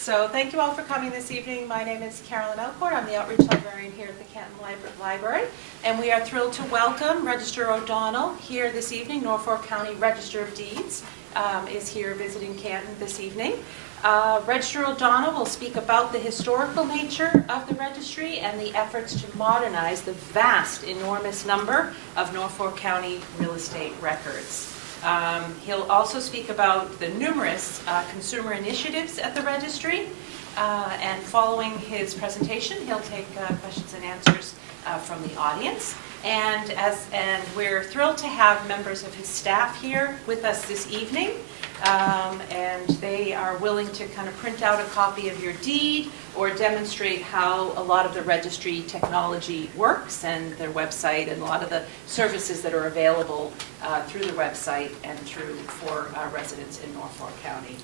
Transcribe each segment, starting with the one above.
So thank you all for coming this evening. My name is Carolyn Elcourt. I'm the Outreach Librarian here at the Canton Library. And we are thrilled to welcome Registrar O'Donnell here this evening. Norfolk County Register of Deeds is here visiting Canton this evening. Registrar O'Donnell will speak about the historical nature of the registry and the efforts to modernize the vast, enormous number of Norfolk County real estate records. He'll also speak about the numerous consumer initiatives at the registry, and following his presentation, he'll take questions and answers from the audience. And we're thrilled to have members of his staff here with us this evening, and they are willing to kind of print out a copy of your deed or demonstrate how a lot of the registry technology works and their website and a lot of the services that are available through the website and for residents in Norfolk County.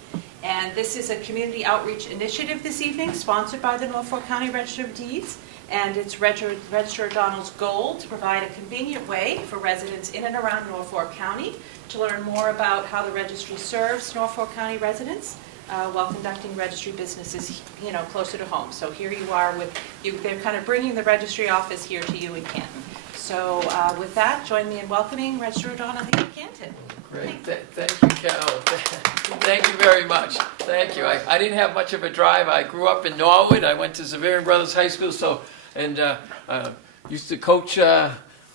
And this is a community outreach initiative this evening sponsored by the Norfolk County Register of Deeds. And it's Registrar O'Donnell's goal to provide a convenient way for residents in and around Norfolk County to learn more about how the registry serves Norfolk County residents while conducting registry businesses, closer to home. So here you are with you. They're kind of bringing the registry office here to you in Canton. So with that, join me in welcoming Registrar O'Donnell here in Canton. Great. Thank you, Carol. Thank you very much. Thank you. I didn't have much of a drive. I grew up in Norwood. I went to Xaverian Brothers High School, and used to coach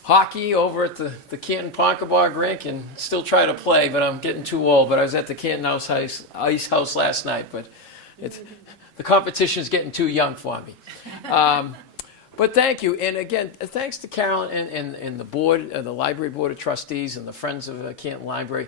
hockey over at the Canton Public rink and still try to play, but I'm getting too old. But I was at the Canton Ice House last night, but the competition is getting too young for me. But thank you, and again, thanks to Carolyn and the board, the Library Board of Trustees, and the Friends of the Canton Library.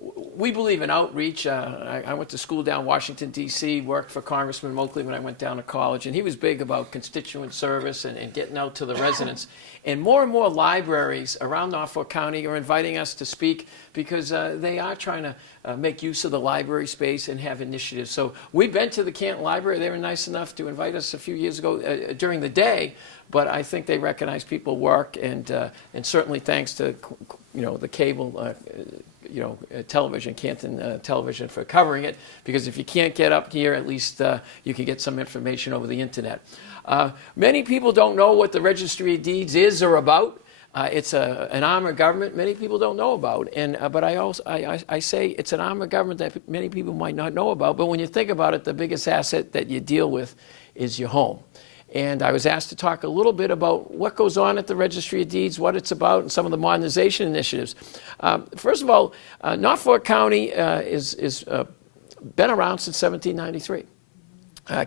We believe in outreach. I went to school down Washington, D.C., worked for Congressman Moakley when I went down to college, and he was big about constituent service and getting out to the residents. And more libraries around Norfolk County are inviting us to speak because they are trying to make use of the library space and have initiatives. So we've been to the Canton Library. They were nice enough to invite us a few years ago during the day, but I think they recognize people work, and certainly thanks to the cable television, Canton Television, for covering it, because if you can't get up here, at least you can get some information over the internet. Many people don't know what the Registry of Deeds is or about. It's an arm of government many people don't know about, but I say it's an arm of government that many people might not know about. But when you think about it, the biggest asset that you deal with is your home. And I was asked to talk a little bit about what goes on at the Registry of Deeds, what it's about, and some of the modernization initiatives. First of all, Norfolk County is been around since 1793.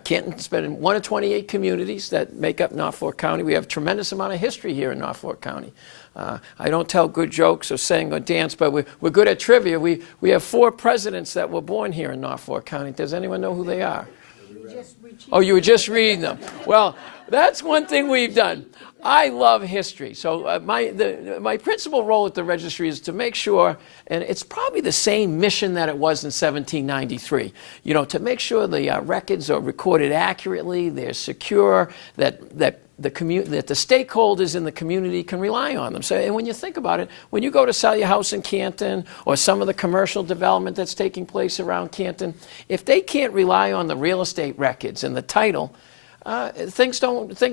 Canton's been in one of 28 communities that make up Norfolk County. We have a tremendous amount of history here in Norfolk County. I don't tell good jokes or sing or dance, but we're good at trivia. We have 4 presidents that were born here in Norfolk County. Does anyone know who they are? Oh, you were just reading them. Well, that's one thing we've done. I love history. So my principal role at the registry is to make sure, and it's probably the same mission that it was in 1793, to make sure the records are recorded accurately, they're secure, that the stakeholders in the community can rely on them. So, and when you think about it, when you go to sell your house in Canton or some of the commercial development that's taking place around Canton, if they can't rely on the real estate records and the title, things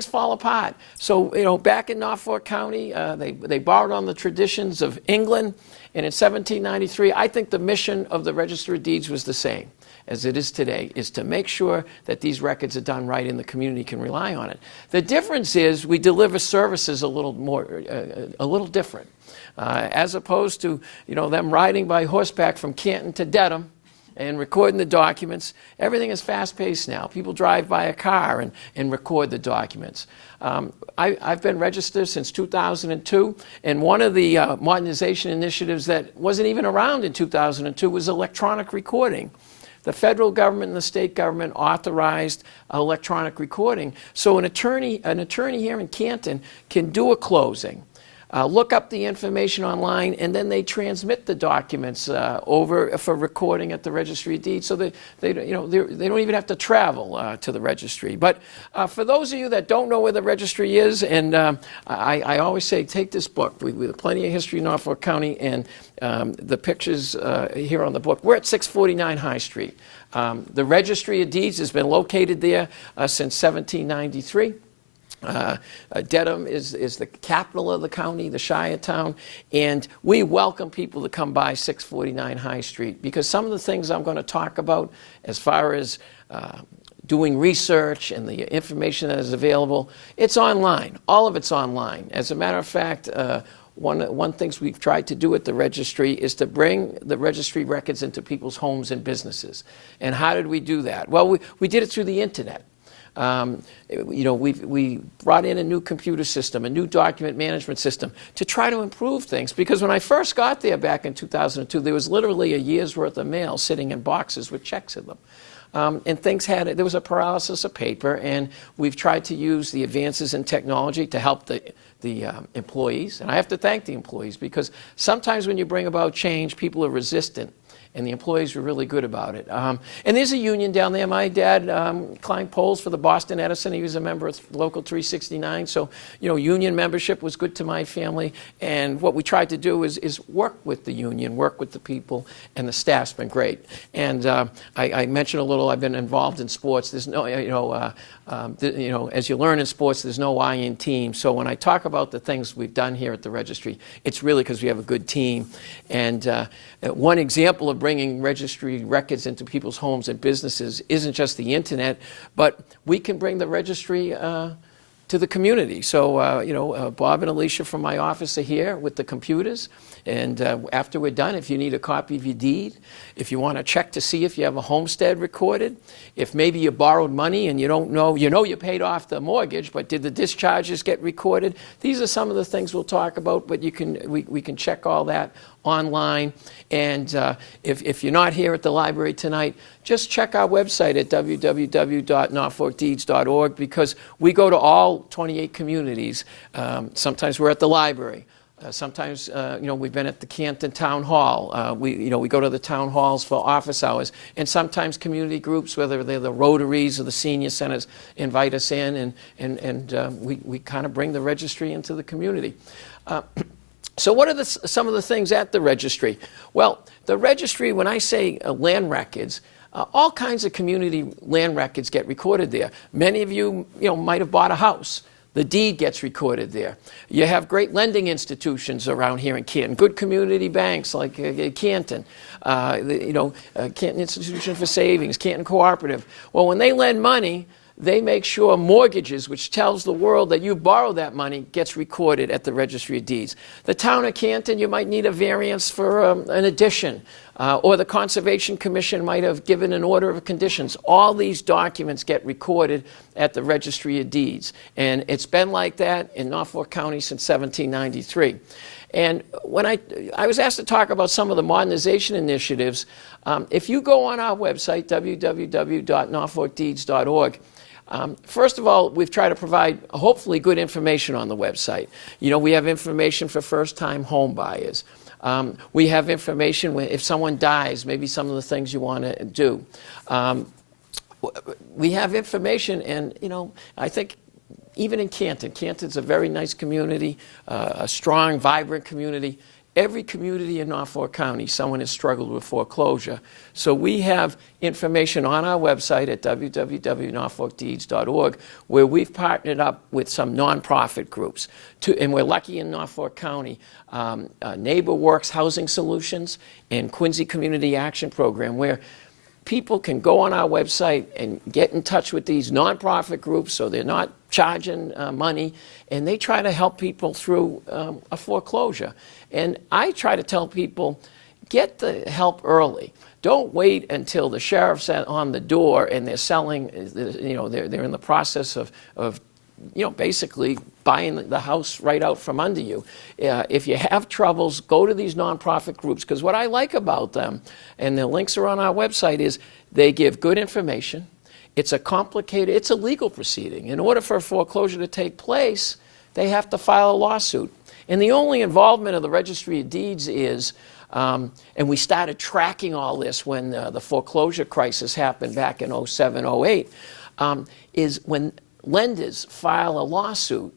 fall apart. So, back in Norfolk County, they borrowed on the traditions of England, and in 1793, I think the mission of the Register of Deeds was the same as it is today, is to make sure that these records are done right and the community can rely on it. The difference is we deliver services a little different. As opposed to, them riding by horseback from Canton to Dedham and recording the documents, everything is fast-paced now. People drive by a car and record the documents. I've been registered since 2002, and one of the modernization initiatives that wasn't even around in 2002 was electronic recording. The federal government and the state government authorized electronic recording. So an attorney here in Canton can do a closing, look up the information online, and then they transmit the documents over for recording at the Registry of Deeds, so they don't even have to travel to the registry. But for those of you that don't know where the registry is, and I always say, take this book. We have plenty of history in Norfolk County, and the pictures here on the book. We're at 649 High Street. The Registry of Deeds has been located there since 1793. Dedham is the capital of the county, the Shire town, and we welcome people to come by 649 High Street, because some of the things I'm going to talk about as far as doing research and the information that is available, it's online. All of it's online. As a matter of fact, one things we've tried to do at the registry is to bring the registry records into people's homes and businesses. And how did we do that? Well, we did it through the internet. We brought in a new computer system, a new document management system to try to improve things. Because when I first got there back in 2002, there was literally a year's worth of mail sitting in boxes with checks in them. And there was a paralysis of paper, and we've tried to use the advances in technology to help the employees. And I have to thank the employees, because sometimes when you bring about change, people are resistant. And the employees were really good about it. And there's a union down there. My dad climbed poles for the Boston Edison. He was a member of Local 369. So, union membership was good to my family. And what we tried to do is work with the union, work with the people, and the staff's been great. And I mentioned a little, I've been involved in sports. There's no, as you learn in sports, there's no I in team. So when I talk about the things we've done here at the registry, it's really because we have a good team. And one example of bringing registry records into people's homes and businesses isn't just the internet, but we can bring the registry to the community. So, Bob and Alicia from my office are here with the computers. And after we're done, if you need a copy of your deed, if you want to check to see if you have a homestead recorded, if maybe you borrowed money and you don't know, you paid off the mortgage, but did the discharges get recorded? These are some of the things we'll talk about, but we can check all that online. And if you're not here at the library tonight, just check our website at www.norfolkdeeds.org, because we go to all 28 communities. Sometimes we're at the library. Sometimes, we've been at the Canton Town Hall. We go to the town halls for office hours. And sometimes community groups, whether they're the Rotaries or the senior centers, invite us in, and we kind of bring the registry into the community. So what are some of the things at the registry? Well, the registry, when I say land records, all kinds of community land records get recorded there. Many of you, might have bought a house. The deed gets recorded there. You have great lending institutions around here in Canton, good community banks like Canton, Canton Institution for Savings, Canton Cooperative. Well, when they lend money, they make sure mortgages, which tells the world that you borrowed that money, gets recorded at the Registry of Deeds. The town of Canton, you might need a variance for an addition, or the Conservation Commission might have given an order of conditions. All these documents get recorded at the Registry of Deeds. And it's been like that in Norfolk County since 1793. And when I was asked to talk about some of the modernization initiatives, if you go on our website, www.norfolkdeeds.org, first of all, we've tried to provide hopefully good information on the website. We have information for first-time home buyers. We have information if someone dies, maybe some of the things you want to do. We have information, and I think even in Canton, Canton's a very nice community, a strong, vibrant community. Every community in Norfolk County, someone has struggled with foreclosure. So we have information on our website at www.norfolkdeeds.org, where we've partnered up with some nonprofit groups. And we're lucky in Norfolk County. Neighbor Works Housing Solutions and Quincy Community Action Program, where people can go on our website and get in touch with these nonprofit groups, so they're not charging money, and they try to help people through a foreclosure. And I try to tell people, get the help early. Don't wait until the sheriff's on the door and they're selling, they're in the process of basically buying the house right out from under you. If you have troubles, go to these nonprofit groups, because what I like about them, and the links are on our website, is they give good information. It's a legal proceeding. In order for a foreclosure to take place, they have to file a lawsuit. And the only involvement of the Registry of Deeds is, and we started tracking all this when the foreclosure crisis happened back in 07, 08, is when lenders file a lawsuit.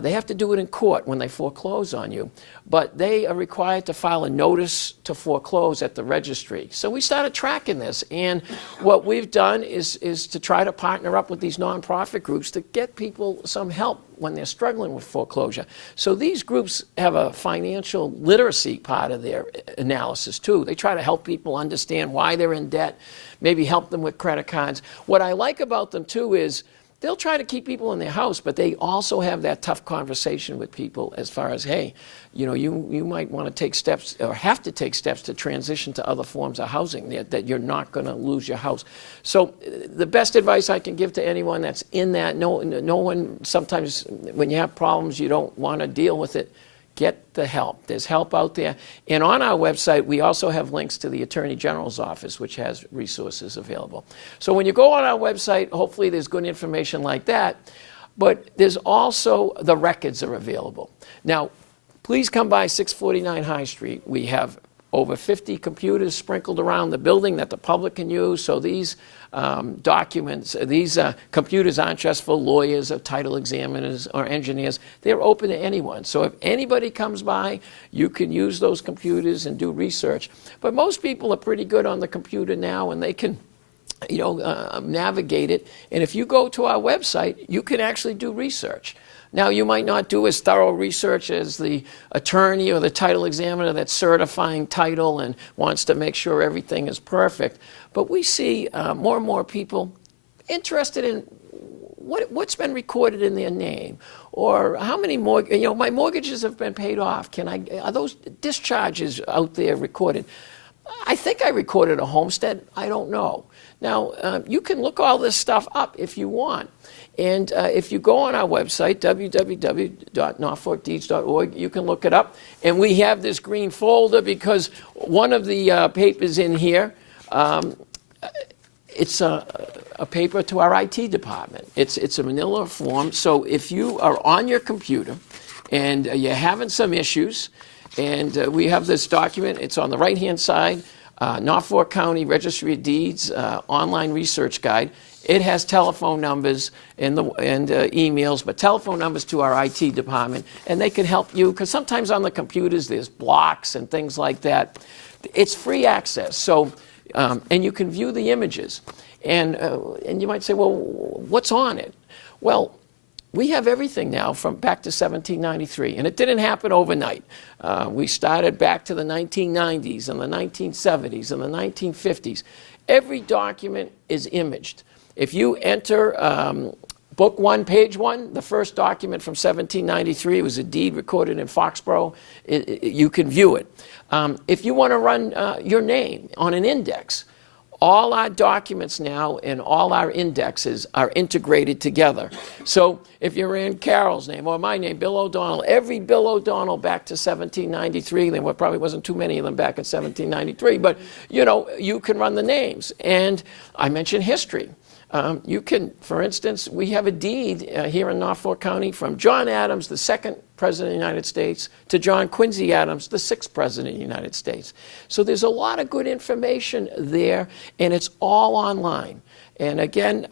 They have to do it in court when they foreclose on you, but they are required to file a notice to foreclose at the registry. So we started tracking this, and what we've done is to try to partner up with these nonprofit groups to get people some help when they're struggling with foreclosure. So these groups have a financial literacy part of their analysis too. They try to help people understand why they're in debt, maybe help them with credit cards. What I like about them too is they'll try to keep people in their house, but they also have that tough conversation with people as far as, hey, you know, you might want to take steps or have to take steps to transition to other forms of housing that you're not going to lose your house. So the best advice I can give to anyone that's in that, no one, sometimes when you have problems, you don't want to deal with it, get the help. There's help out there. And on our website, we also have links to the Attorney General's office, which has resources available. So when you go on our website, hopefully there's good information like that. But there's also the records are available. Now, please come by 649 High Street. We have over 50 computers sprinkled around the building that the public can use. So these documents, these computers aren't just for lawyers or title examiners or engineers. They're open to anyone. So if anybody comes by, you can use those computers and do research. But most people are pretty good on the computer now, and they can, you know, navigate it. And if you go to our website, you can actually do research. Now, you might not do as thorough research as the attorney or the title examiner that's certifying title and wants to make sure everything is perfect. But we see more and more people interested in what's been recorded in their name, or how many more, you know, my mortgages have been paid off. Are those discharges out there recorded? I think I recorded a homestead. I don't know. Now, you can look all this stuff up if you want. And if you go on our website, www.norfolkdeeds.org, you can look it up. And we have this green folder because one of the papers in here, it's a paper to our IT department. It's a manila form. So if you are on your computer and you're having some issues, and we have this document, it's on the right-hand side, Norfolk County Registry of Deeds online research guide. It has telephone numbers and emails, but telephone numbers to our IT department, and they can help you, because sometimes on the computers there's blocks and things like that. It's free access, so and you can view the images. And you might say, well, what's on it? Well, we have everything now from back to 1793, and it didn't happen overnight. We started back to the 1990s and the 1970s and the 1950s. Every document is imaged. If you enter Book 1, Page 1, the first document from 1793 was a deed recorded in Foxborough. You can view it. If you want to run your name on an index, all our documents now and all our indexes are integrated together. So if you're in Carol's name or my name, Bill O'Donnell, every Bill O'Donnell back to 1793, there probably wasn't too many of them back in 1793, but you know, you can run the names. And I mentioned history. You can, for instance, we have a deed here in Norfolk County from John Adams, the second President of the United States, to John Quincy Adams, the sixth President of the United States. So there's a lot of good information there, and it's all online. And again,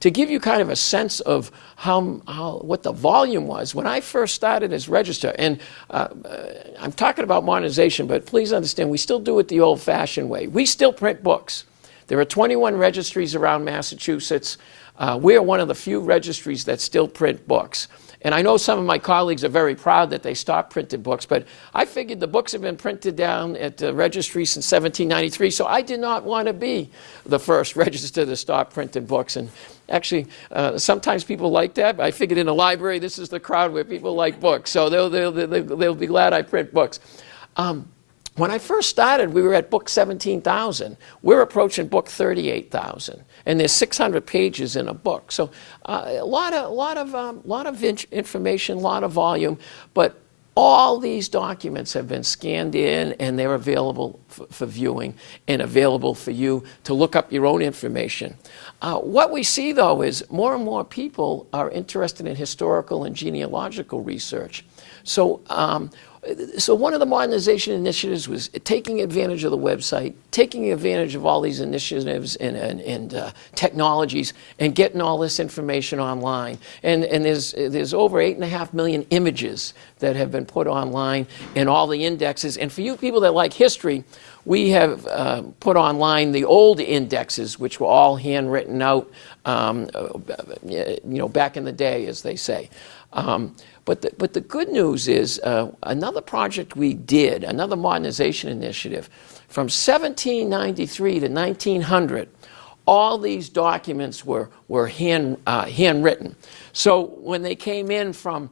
to give you kind of a sense of what the volume was, when I first started as registrar, and I'm talking about modernization, but please understand, we still do it the old-fashioned way. We still print books. There are 21 registries around Massachusetts. We're one of the few registries that still print books. And I know some of my colleagues are very proud that they stopped printing books, but I figured the books have been printed down at the registry since 1793, so I did not want to be the first register to stop printing books. And actually, sometimes people like that. I figured in a library, this is the crowd where people like books, so they'll be glad I print books. When I first started, we were at book 17,000. We're approaching book 38,000, and there's 600 pages in a book. So a lot of information, a lot of volume, but all these documents have been scanned in, and they're available for viewing and available for you to look up your own information. What we see, though, is more and more people are interested in historical and genealogical research. So one of the modernization initiatives was taking advantage of the website, taking advantage of all these initiatives and technologies, and getting all this information online. And there's over 8.5 million images that have been put online in all the indexes. And for you people that like history, we have put online the old indexes, which were all handwritten out, back in the day, as they say. But the good news is another project we did, another modernization initiative, from 1793 to 1900, all these documents were handwritten. So when they came in from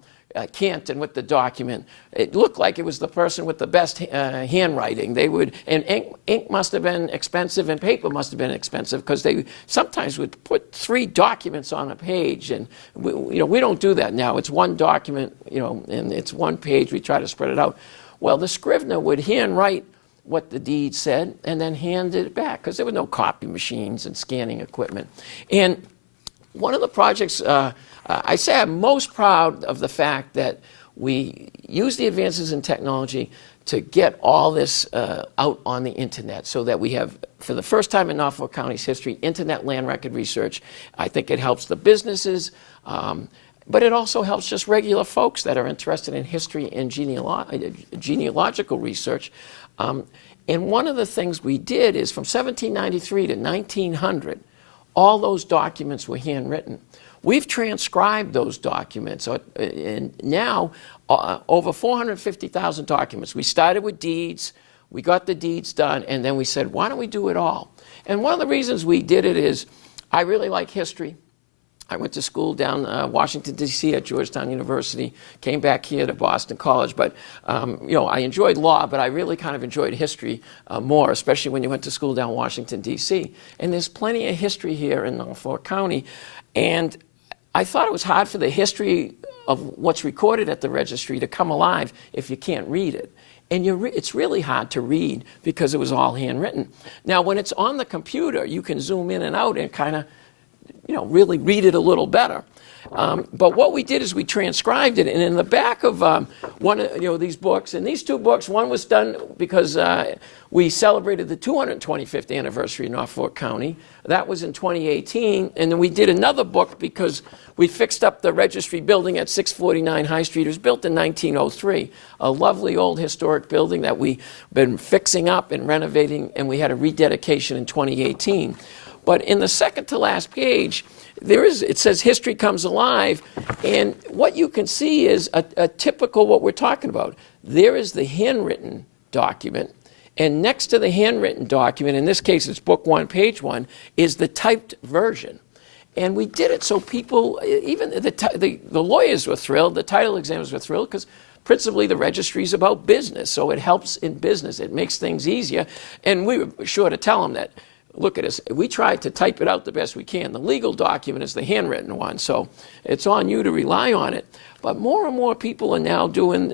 Canton with the document, it looked like it was the person with the best handwriting. And ink must have been expensive and paper must have been expensive, because they sometimes would put 3 documents on a page, and we don't do that now. It's one document, and it's one page. We try to spread it out. Well, the scrivener would handwrite what the deed said and then hand it back, because there were no copy machines and scanning equipment. And one of the projects, I say I'm most proud of the fact that we use the advances in technology to get all this out on the internet, so that we have, for the first time in Norfolk County's history, internet land record research. I think it helps the businesses, but it also helps just regular folks that are interested in history and genealogical research. And one of the things we did is, from 1793 to 1900, all those documents were handwritten. We've transcribed those documents, and now over 450,000 documents. We started with deeds, we got the deeds done, and then we said, why don't we do it all? And one of the reasons we did it is, I really like history. I went to school down Washington, D.C. at Georgetown University, came back here to Boston College, but I enjoyed law, but I really kind of enjoyed history more, especially when you went to school down Washington, D.C. And there's plenty of history here in Norfolk County, and I thought it was hard for the history of what's recorded at the registry to come alive if you can't read it. And it's really hard to read because it was all handwritten. Now, when it's on the computer, you can zoom in and out and kind of really read it a little better. But what we did is we transcribed it, and in the back of one of these books, and these 2 books, one was done because we celebrated the 225th anniversary of Norfolk County. That was in 2018, and then we did another book because we fixed up the registry building at 649 High Street. It was built in 1903, a lovely old historic building that we've been fixing up and renovating, and we had a rededication in 2018. But in the second to last page, it says history comes alive, and what you can see is a typical what we're talking about. There is the handwritten document, and next to the handwritten document, in this case it's book 1, page 1, is the typed version. And we did it so people, even the lawyers were thrilled, the title examiners were thrilled, because principally the registry is about business, so it helps in business. It makes things easier, and we were sure to tell them that, look at us, we tried to type it out the best we can. The legal document is the handwritten one, so it's on you to rely on it. But more and more people are now doing,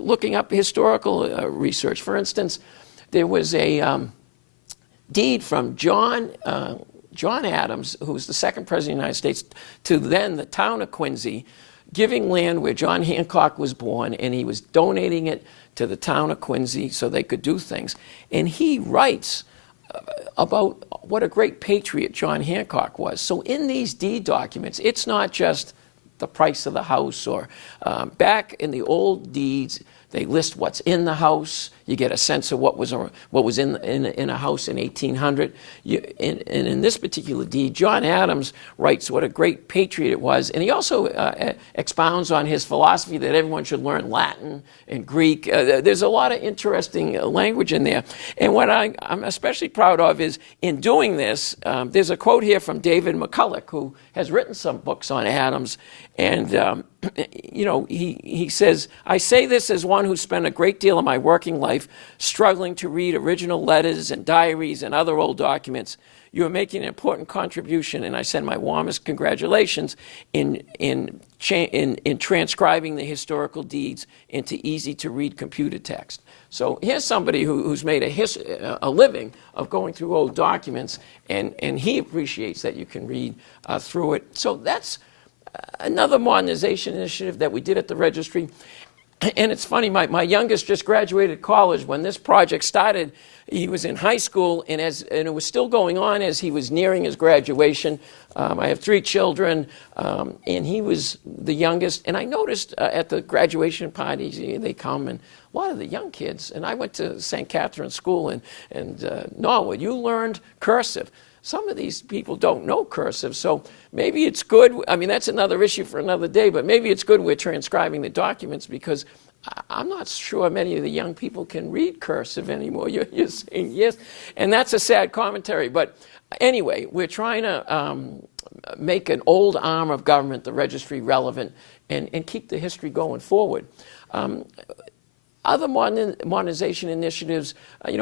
looking up historical research. For instance, there was a deed from John Adams, who was the 2nd President of the United States, to then the town of Quincy, giving land where John Hancock was born, and he was donating it to the town of Quincy so they could do things. And he writes about what a great patriot John Hancock was. So in these deed documents, it's not just the price of the house, or back in the old deeds, they list what's in the house. You get a sense of what was in a house in 1800. And in this particular deed, John Adams writes what a great patriot it was. And he also expounds on his philosophy that everyone should learn Latin and Greek. There's a lot of interesting language in there. And what I'm especially proud of is, in doing this, there's a quote here from David McCulloch, who has written some books on Adams. And, he says, I say this as one who spent a great deal of my working life struggling to read original letters and diaries and other old documents. You are making an important contribution, and I send my warmest congratulations in transcribing the historical deeds into easy-to-read computer text. So here's somebody who's made a living of going through old documents, and he appreciates that you can read through it. So that's another modernization initiative that we did at the registry. And it's funny, my youngest just graduated college. When this project started, he was in high school, and it was still going on as he was nearing his graduation. I have 3 children, and he was the youngest. And I noticed at the graduation parties, they come, and a lot of the young kids, and I went to St. Catherine's School in Norwood. You learned cursive. Some of these people don't know cursive, so maybe it's good. I mean, that's another issue for another day, but maybe it's good we're transcribing the documents, because I'm not sure many of the young people can read cursive anymore. You're saying yes, and that's a sad commentary. But anyway, we're trying to make an old arm of government, the registry, relevant and keep the history going forward. Other modernization initiatives,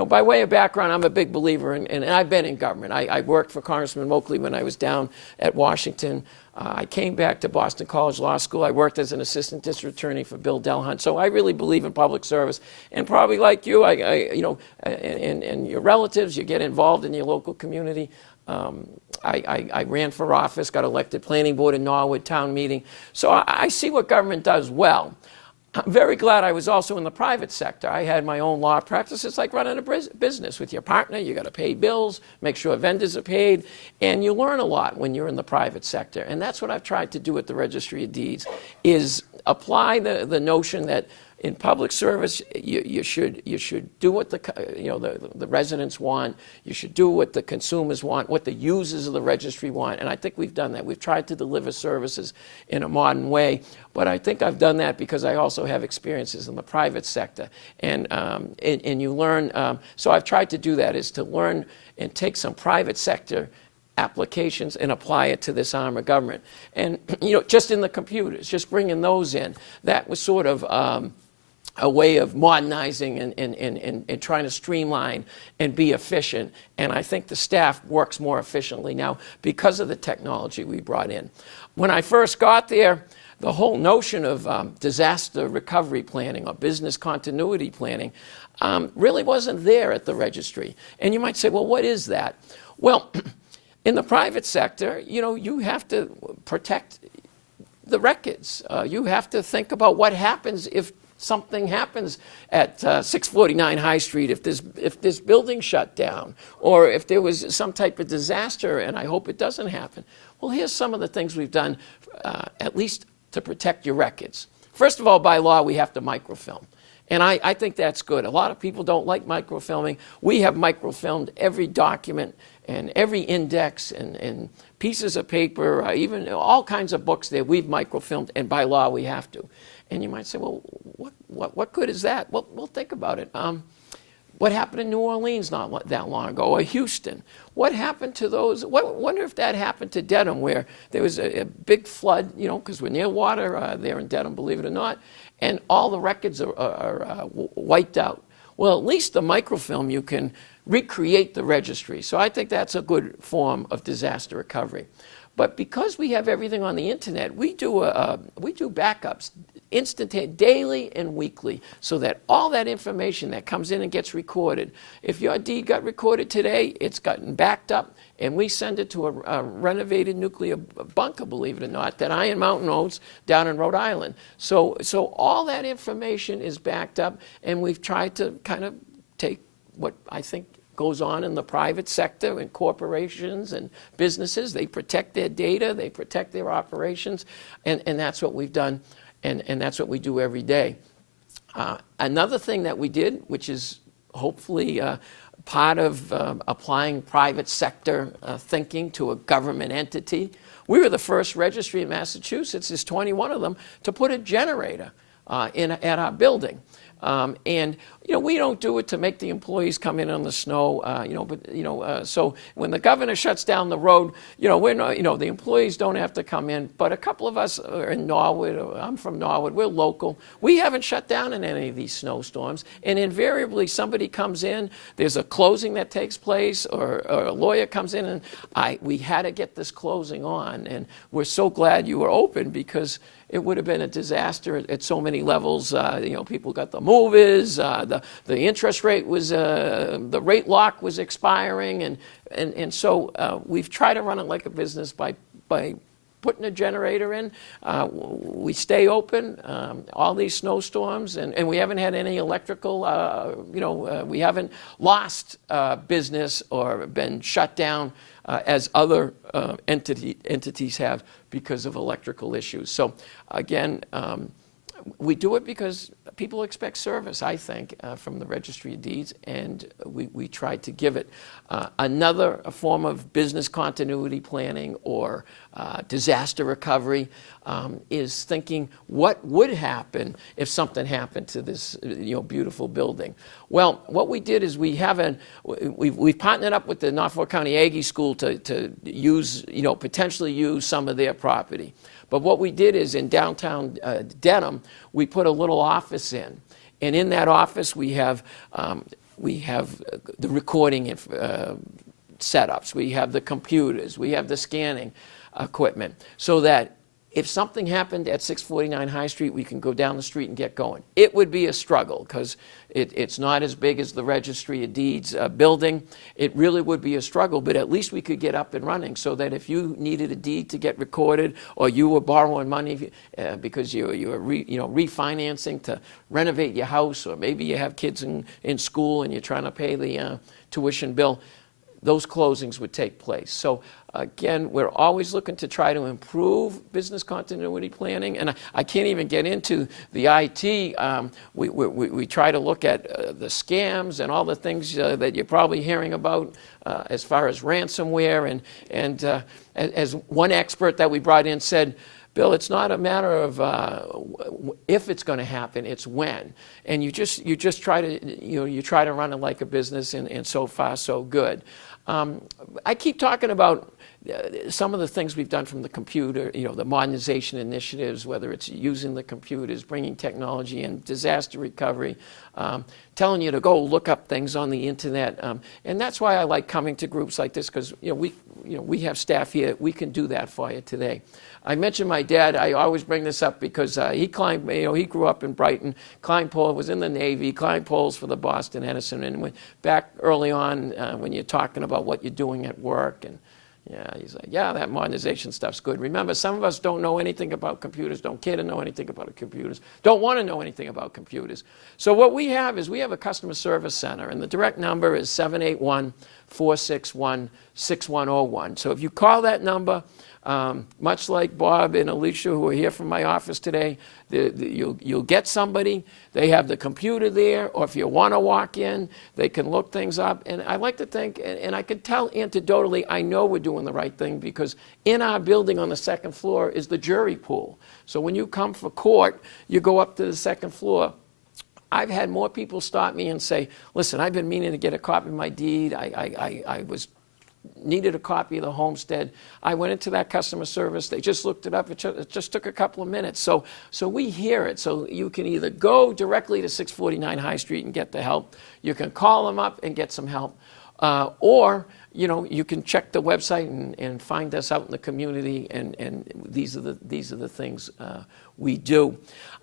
by way of background, I'm a big believer, and I've been in government. I worked for Congressman Moakley when I was down at Washington. I came back to Boston College Law School. I worked as an assistant district attorney for Bill Delhunt. So I really believe in public service. And probably like you, and your relatives, you get involved in your local community. I ran for office, got elected planning board in Norwood, town meeting. So I see what government does well. I'm very glad I was also in the private sector. I had my own law practice. It's like running a business with your partner. You got to pay bills, make sure vendors are paid, and you learn a lot when you're in the private sector. And that's what I've tried to do at the Registry of Deeds, is apply the notion that in public service, you should do what the residents want. You should do what the consumers want, what the users of the registry want. And I think we've done that. We've tried to deliver services in a modern way. But I think I've done that because I also have experiences in the private sector. And you learn. So I've tried to do that, is to learn and take some private sector applications and apply it to this arm of government. And just in the computers, just bringing those in, that was sort of a way of modernizing and trying to streamline and be efficient. And I think the staff works more efficiently now because of the technology we brought in. When I first got there, the whole notion of disaster recovery planning or business continuity planning really wasn't there at the registry. And you might say, well, what is that? Well, in the private sector, you have to protect the records. You have to think about what happens if something happens at 649 High Street, if this building shut down, or if there was some type of disaster, and I hope it doesn't happen. Well, here's some of the things we've done, at least to protect your records. First of all, by law, we have to microfilm. And I think that's good. A lot of people don't like microfilming. We have microfilmed every document and every index and pieces of paper, even all kinds of books that we've microfilmed, and by law we have to. And you might say, well, what good is that? Well, think about it. What happened in New Orleans not that long ago, or Houston? What happened to those? Wonder if that happened to Dedham, where there was a big flood, because we're near water there in Dedham, believe it or not, and all the records are wiped out. Well, at least the microfilm, you can recreate the registry. So I think that's a good form of disaster recovery. But because we have everything on the internet, we do backups daily and weekly, so that all that information that comes in and gets recorded, if your deed got recorded today, it's gotten backed up, and we send it to a renovated nuclear bunker, believe it or not, that Iron Mountain owns down in Rhode Island. So all that information is backed up, and we've tried to kind of take what I think goes on in the private sector and corporations and businesses. They protect their data, they protect their operations, and that's what we've done, and that's what we do every day. Another thing that we did, which is hopefully part of applying private sector thinking to a government entity, we were the first registry in Massachusetts, there's 21 of them, to put a generator at our building. And we don't do it to make the employees come in on the snow, so when the governor shuts down the road, we're not, the employees don't have to come in. But a couple of us are in Norwood. I'm from Norwood. We're local. We haven't shut down in any of these snowstorms. And invariably, somebody comes in. There's a closing that takes place, or a lawyer comes in, and we had to get this closing on. And we're so glad you were open, because it would have been a disaster at so many levels. People got the movers, the interest rate was, the rate lock was expiring, and so we've tried to run it like a business by putting a generator in. We stay open all these snowstorms, and we haven't had any electrical, we haven't lost business or been shut down as other entities have because of electrical issues. So again, we do it because people expect service, I think, from the Registry of Deeds, and we try to give it. Another form of business continuity planning or disaster recovery is thinking what would happen if something happened to this beautiful building. Well, what we did is we've partnered up with the Norfolk County Aggie School to use, potentially use some of their property. But what we did is in downtown Dedham, we put a little office in. And in that office, we have the recording setups, we have the computers, we have the scanning equipment, so that if something happened at 649 High Street, we can go down the street and get going. It would be a struggle because it's not as big as the Registry of Deeds building. It really would be a struggle, but at least we could get up and running so that if you needed a deed to get recorded or you were borrowing money because you were refinancing to renovate your house, or maybe you have kids in school and you're trying to pay the tuition bill, those closings would take place. So again, we're always looking to try to improve business continuity planning, and I can't even get into the IT. We try to look at the scams and all the things that you're probably hearing about as far as ransomware, and as one expert that we brought in said, Bill, it's not a matter of if it's going to happen, it's when. And you just try to you try to run it like a business, and so far so good. I keep talking about some of the things we've done from the computer, the modernization initiatives, whether it's using the computers, bringing technology in, disaster recovery, telling you to go look up things on the internet, and that's why I like coming to groups like this, because we have staff here. We can do that for you today. I mentioned my dad. I always bring this up because he climbed, he grew up in Brighton, climbed poles, was in the Navy, climbed poles for the Boston Edison, and went back early on when you're talking about what you're doing at work, and he's like, that modernization stuff's good. Remember, some of us don't know anything about computers, don't care to know anything about computers, don't want to know anything about computers. So what we have is we have a customer service center, and the direct number is 781-461-6101. So if you call that number, much like Bob and Alicia, who are here from my office today, you'll get somebody. They have the computer there, or if you want to walk in, they can look things up. And I like to think, and I can tell anecdotally, I know we're doing the right thing, because in our building on the second floor is the jury pool. So when you come for court, you go up to the second floor. I've had more people stop me and say, listen, I've been meaning to get a copy of my deed. I needed a copy of the homestead. I went into that customer service. They just looked it up. It just took a couple of minutes. So we hear it. So you can either go directly to 649 High Street and get the help. You can call them up and get some help. Or you can check the website and find us out in the community. And these are the things we do.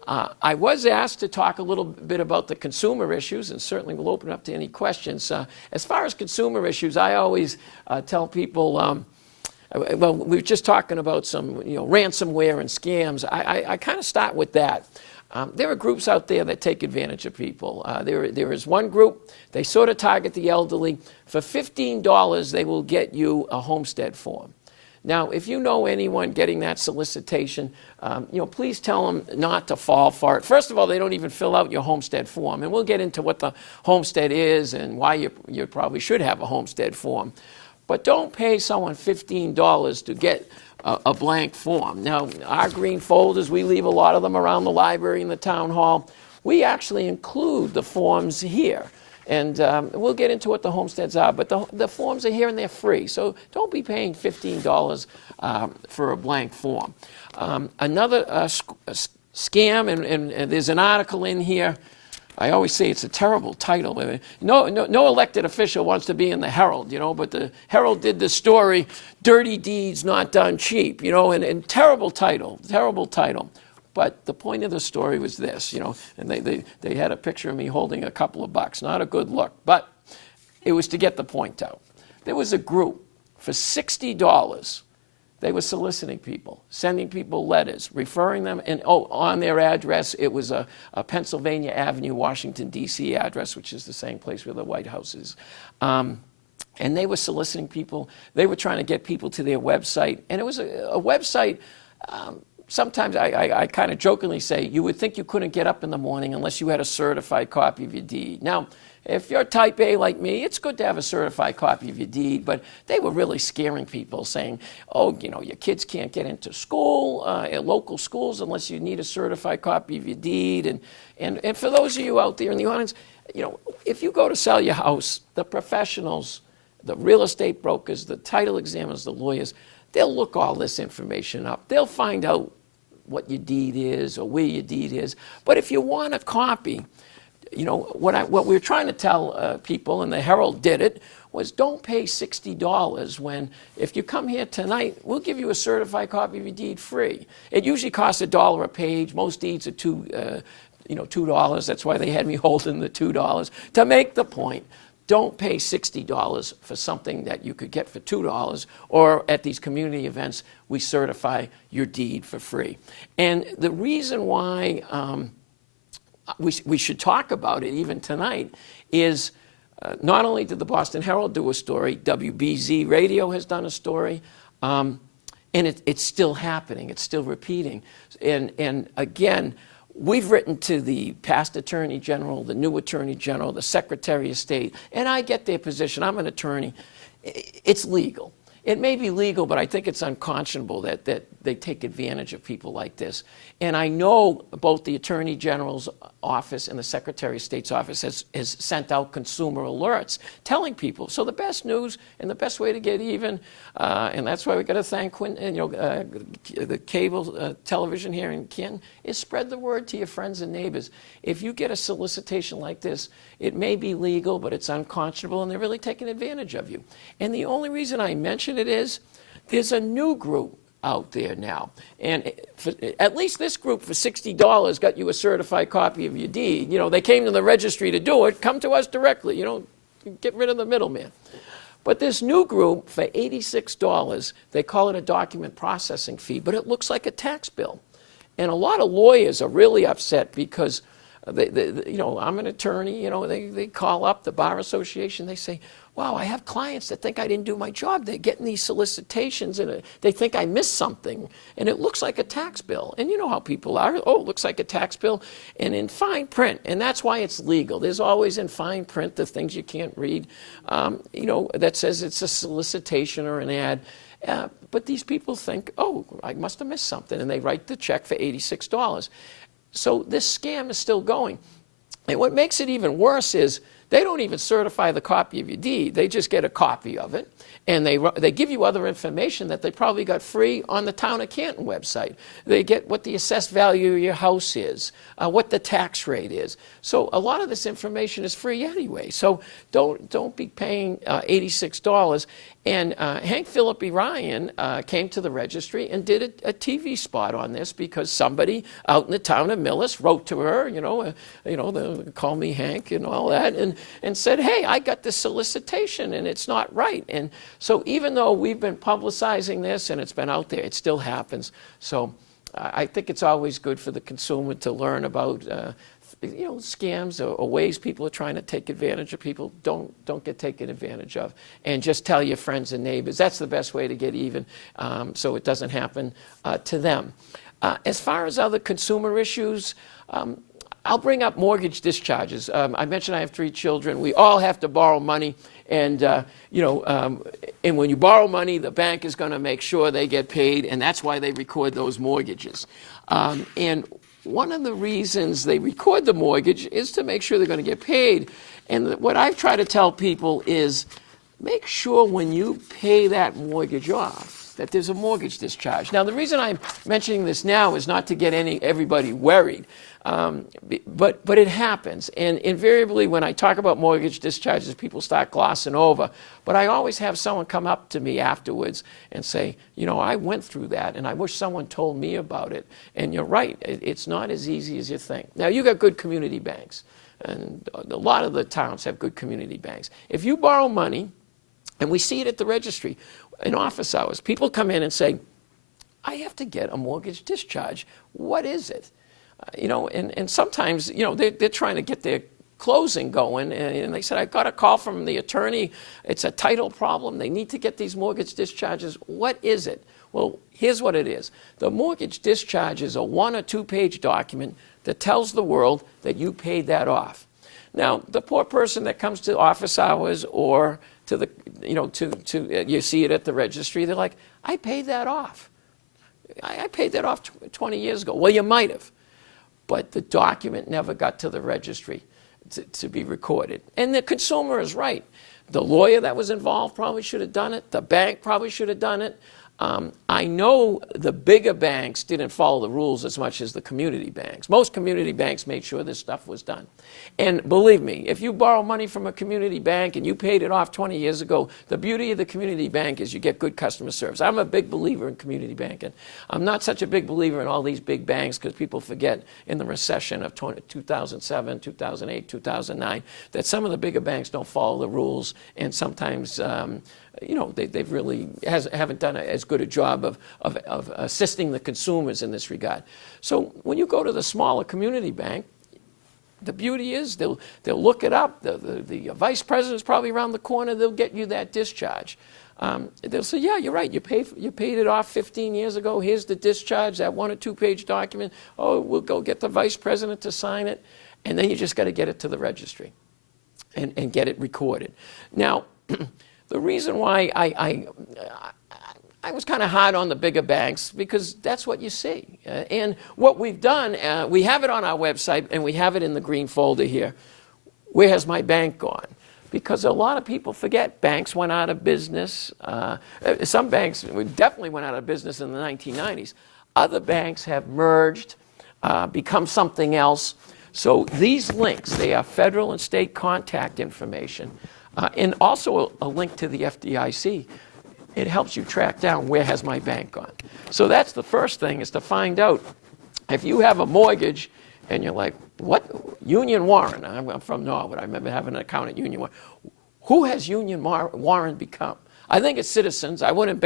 I was asked to talk a little bit about the consumer issues, and certainly we'll open up to any questions. As far as consumer issues, I always tell people, well, we were just talking about some ransomware and scams. I kind of start with that. There are groups out there that take advantage of people. There is one group, they sort of target the elderly. For $15, they will get you a homestead form. Now, if you know anyone getting that solicitation, please tell them not to fall for it. First of all, they don't even fill out your homestead form, and we'll get into what the homestead is and why you probably should have a homestead form. But don't pay someone $15 to get a blank form. Now, our green folders, we leave a lot of them around the library and the town hall. We actually include the forms here. And we'll get into what the homesteads are, but the forms are here and they're free. So don't be paying $15 for a blank form. Another scam, and there's an article in here. I always say it's a terrible title. No elected official wants to be in the Herald, but the Herald did the story, Dirty Deeds Not Done Cheap, and terrible title. But the point of the story was this, and they had a picture of me holding a couple of bucks. Not a good look, but it was to get the point out. There was a group for $60 they were soliciting people, sending people letters, referring them, and on their address, it was a Pennsylvania Avenue, Washington, D.C. address, which is the same place where the White House is. And they were soliciting people. They were trying to get people to their website. And it was a website, sometimes I kind of jokingly say, you would think you couldn't get up in the morning unless you had a certified copy of your deed. Now, if you're type A like me, it's good to have a certified copy of your deed, but they were really scaring people, saying, oh, you know, your kids can't get into school, local schools, unless you need a certified copy of your deed. And for those of you out there in the audience, you know, if you go to sell your house, the professionals, the real estate brokers, the title examiners, the lawyers, they'll look all this information up. They'll find out what your deed is or where your deed is. But if you want a copy, you know, what we were trying to tell people, and the Herald did it, was don't pay $60 when, if you come here tonight, we'll give you a certified copy of your deed free. It usually costs $1 a page. Most deeds are $2. That's why they had me holding the $2. To make the point, don't pay $60 for something that you could get for $2, or at these community events, we certify your deed for free. And the reason why we should talk about it even tonight is not only did the Boston Herald do a story, WBZ Radio has done a story, and it's still happening, it's still repeating. And again, we've written to the past Attorney General, the new Attorney General, the Secretary of State, and I get their position. I'm an attorney. It's legal. It may be legal, but I think it's unconscionable that they take advantage of people like this. And I know both the Attorney General's office and the Secretary of State's office has sent out consumer alerts telling people. So the best news and the best way to get even, and that's why we got to thank the cable television here in Canton, is spread the word to your friends and neighbors. If you get a solicitation like this, it may be legal, but it's unconscionable, and they're really taking advantage of you. And the only reason I mention it is there's a new group out there now. And at least this group for $60 got you a certified copy of your deed. You know, they came to the registry to do it. Come to us directly. You know, get rid of the middleman. But this new group for $86, they call it a document processing fee, but it looks like a tax bill. And a lot of lawyers are really upset because you know, I'm an attorney, you know, they call up the Bar Association, they say, wow, I have clients that think I didn't do my job. They're getting these solicitations and they think I missed something. And it looks like a tax bill. And you know how people are. Oh, it looks like a tax bill. And in fine print, and that's why it's legal. There's always in fine print the things you can't read, you know, that says it's a solicitation or an ad. But these people think, oh, I must have missed something. And they write the check for $86. So this scam is still going. And what makes it even worse is they don't even certify the copy of your deed. They just get a copy of it. And they give you other information that they probably got free on the Town of Canton website. They get what the assessed value of your house is, what the tax rate is. So a lot of this information is free anyway. So don't be paying $86. And Hank Philippi Ryan came to the registry and did a TV spot on this because somebody out in the town of Millis wrote to her, call me Hank and all that, and said, hey, I got this solicitation and it's not right. And so even though we've been publicizing this and it's been out there, it still happens. So I think it's always good for the consumer to learn about scams or ways people are trying to take advantage of people. Don't get taken advantage of. And just tell your friends and neighbors. That's the best way to get even so it doesn't happen to them. As far as other consumer issues, I'll bring up mortgage discharges. I mentioned I have 3 children. We all have to borrow money. And, and when you borrow money, the bank is going to make sure they get paid. And that's why they record those mortgages. And one of the reasons they record the mortgage is to make sure they're going to get paid. And what I've tried to tell people is make sure when you pay that mortgage off that there's a mortgage discharge. Now, the reason I'm mentioning this now is not to get everybody worried, but it happens. And invariably, when I talk about mortgage discharges, people start glossing over. But I always have someone come up to me afterwards and say, I went through that, and I wish someone told me about it. And you're right, it's not as easy as you think. Now, you got good community banks, and a lot of the towns have good community banks. If you borrow money, and we see it at the registry, in office hours, people come in and say, I have to get a mortgage discharge. What is it? And sometimes, they're trying to get their closing going, and they said, I got a call from the attorney. It's a title problem. They need to get these mortgage discharges. What is it? Well, here's what it is. The mortgage discharge is a 1 or 2 page document that tells the world that you paid that off. Now, the poor person that comes to office hours or to the, you see it at the registry, they're like, I paid that off. I paid that off 20 years ago. Well, you might have, but the document never got to the registry to be recorded. And the consumer is right. The lawyer that was involved probably should have done it. The bank probably should have done it. I know the bigger banks didn't follow the rules as much as the community banks. Most community banks made sure this stuff was done. And believe me, if you borrow money from a community bank and you paid it off 20 years ago, the beauty of the community bank is you get good customer service. I'm a big believer in community banking. I'm not such a big believer in all these big banks because people forget in the recession of 2007, 2008, 2009 that some of the bigger banks don't follow the rules, and sometimes they've really haven't done as good a job of assisting the consumers in this regard. So when you go to the smaller community bank, the beauty is they'll look it up. The vice president's probably around the corner. They'll get you that discharge. They'll say, yeah, you're right. You paid it off 15 years ago. Here's the discharge, that 1 or 2 page document. Oh, we'll go get the vice president to sign it. And then you just got to get it to the registry and get it recorded. Now, the reason why I was kind of hard on the bigger banks, because that's what you see. And what we've done, we have it on our website, and we have it in the green folder here. Where has my bank gone? Because a lot of people forget banks went out of business. Some banks definitely went out of business in the 1990s. Other banks have merged, become something else. So these links, they are federal and state contact information. And also a link to the FDIC. It helps you track down where has my bank gone. So that's the first thing, is to find out if you have a mortgage and you're like, what? Union Warren. I'm from Norwood. I remember having an account at Union Warren. Who has Union Warren become? I think it's Citizens. I wouldn't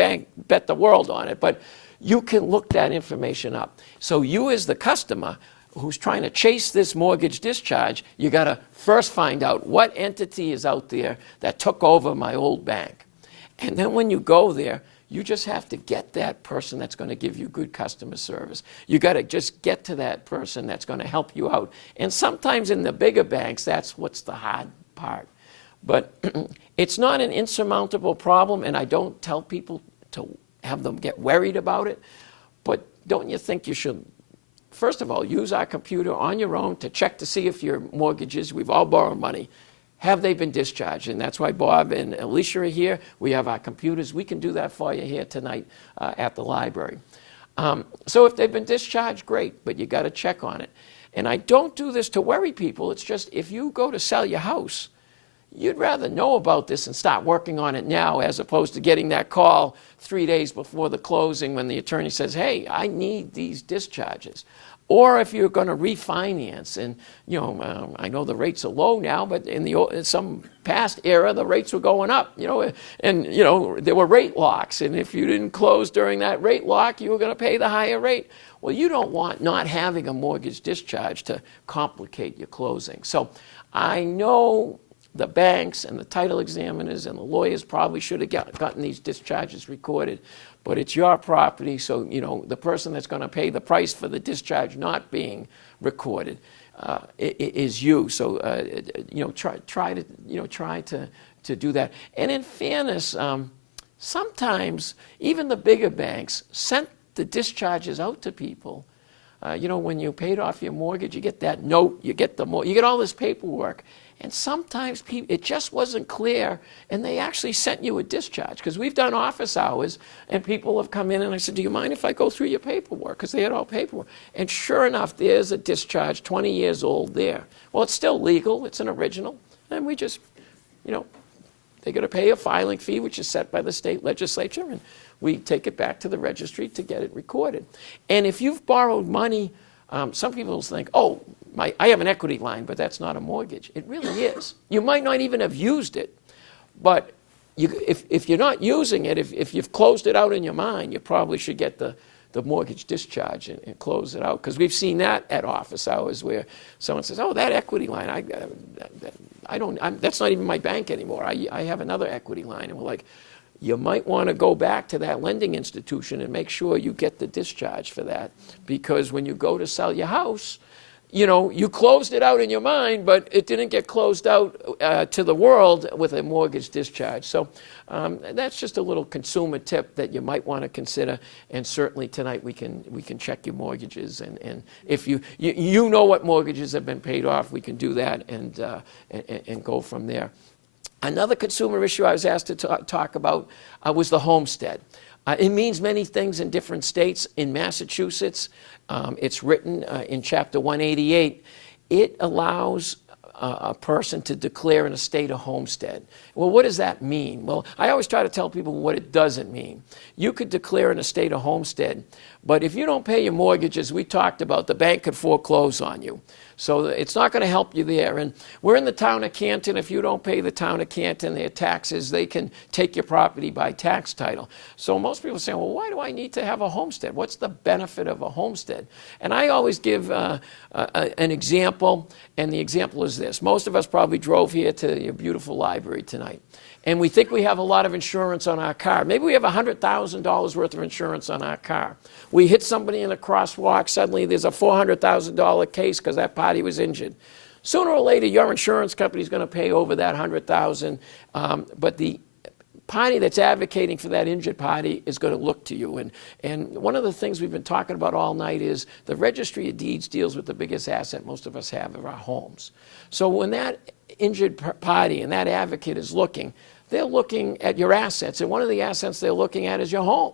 bet the world on it, but you can look that information up. So you as the customer who's trying to chase this mortgage discharge, you got to first find out what entity is out there that took over my old bank. And then when you go there, you just have to get that person that's going to give you good customer service. You got to just get to that person that's going to help you out. And sometimes in the bigger banks, that's what's the hard part. But it's not an insurmountable problem, and I don't tell people to have them get worried about it. But don't you think you should, first of all, use our computer on your own to check to see if your mortgages, we've all borrowed money, have they been discharged? And that's why Bob and Alicia are here. We have our computers. We can do that for you here tonight at the library. So if they've been discharged, great, but you got to check on it. And I don't do this to worry people. It's just if you go to sell your house, you'd rather know about this and start working on it now, as opposed to getting that call 3 days before the closing when the attorney says, hey, I need these discharges. Or if you're going to refinance, and I know the rates are low now, but in some past era, the rates were going up, and there were rate locks, and if you didn't close during that rate lock, you were going to pay the higher rate. Well, you don't want not having a mortgage discharge to complicate your closing. So I know the banks and the title examiners and the lawyers probably should have gotten these discharges recorded, but it's your property, so the person that's going to pay the price for the discharge not being recorded is you. So try to do that. And in fairness, sometimes even the bigger banks sent the discharges out to people. When you paid off your mortgage, you get that note, you get all this paperwork. And sometimes it just wasn't clear, and they actually sent you a discharge. Because we've done office hours, and people have come in, and I said, do you mind if I go through your paperwork? Because they had all paperwork. And sure enough, there's a discharge, 20 years old there. Well, it's still legal. It's an original. And we just, they're going to pay a filing fee, which is set by the state legislature, and we take it back to the registry to get it recorded. And if you've borrowed money, some people think, oh, I have an equity line, but that's not a mortgage. It really is. You might not even have used it, but if you're not using it, if you've closed it out in your mind, you probably should get the the mortgage discharge and close it out. Because we've seen that at office hours where someone says, oh, that equity line, that's not even my bank anymore. I have another equity line. And we're like, you might want to go back to that lending institution and make sure you get the discharge for that. Because when you go to sell your house, you know, you closed it out in your mind, but it didn't get closed out to the world with a mortgage discharge. So that's just a little consumer tip that you might want to consider. And certainly tonight we can check your mortgages, and if you know what mortgages have been paid off, we can do that and go from there. Another consumer issue I was asked to talk about was the homestead. It means many things in different states. In Massachusetts, it's written in Chapter 188. It allows a person to declare an estate a homestead. Well, what does that mean? Well, I always try to tell people what it doesn't mean. You could declare an estate a homestead, but if you don't pay your mortgages, we talked about, the bank could foreclose on you. So it's not going to help you there. And we're in the town of Canton. If you don't pay the town of Canton their taxes, they can take your property by tax title. So most people say, well, why do I need to have a homestead? What's the benefit of a homestead? And I always give an example, and the example is this. Most of us probably drove here to your beautiful library tonight, and we think we have a lot of insurance on our car. Maybe we have $100,000 worth of insurance on our car. We hit somebody in a crosswalk, suddenly there's a $400,000 case because that party was injured. Sooner or later, your insurance company is going to pay over that $100,000, but the party that's advocating for that injured party is going to look to you. And one of the things we've been talking about all night is the Registry of Deeds deals with the biggest asset most of us have, of our homes. So when that injured party and that advocate is looking, they're looking at your assets, and one of the assets they're looking at is your home.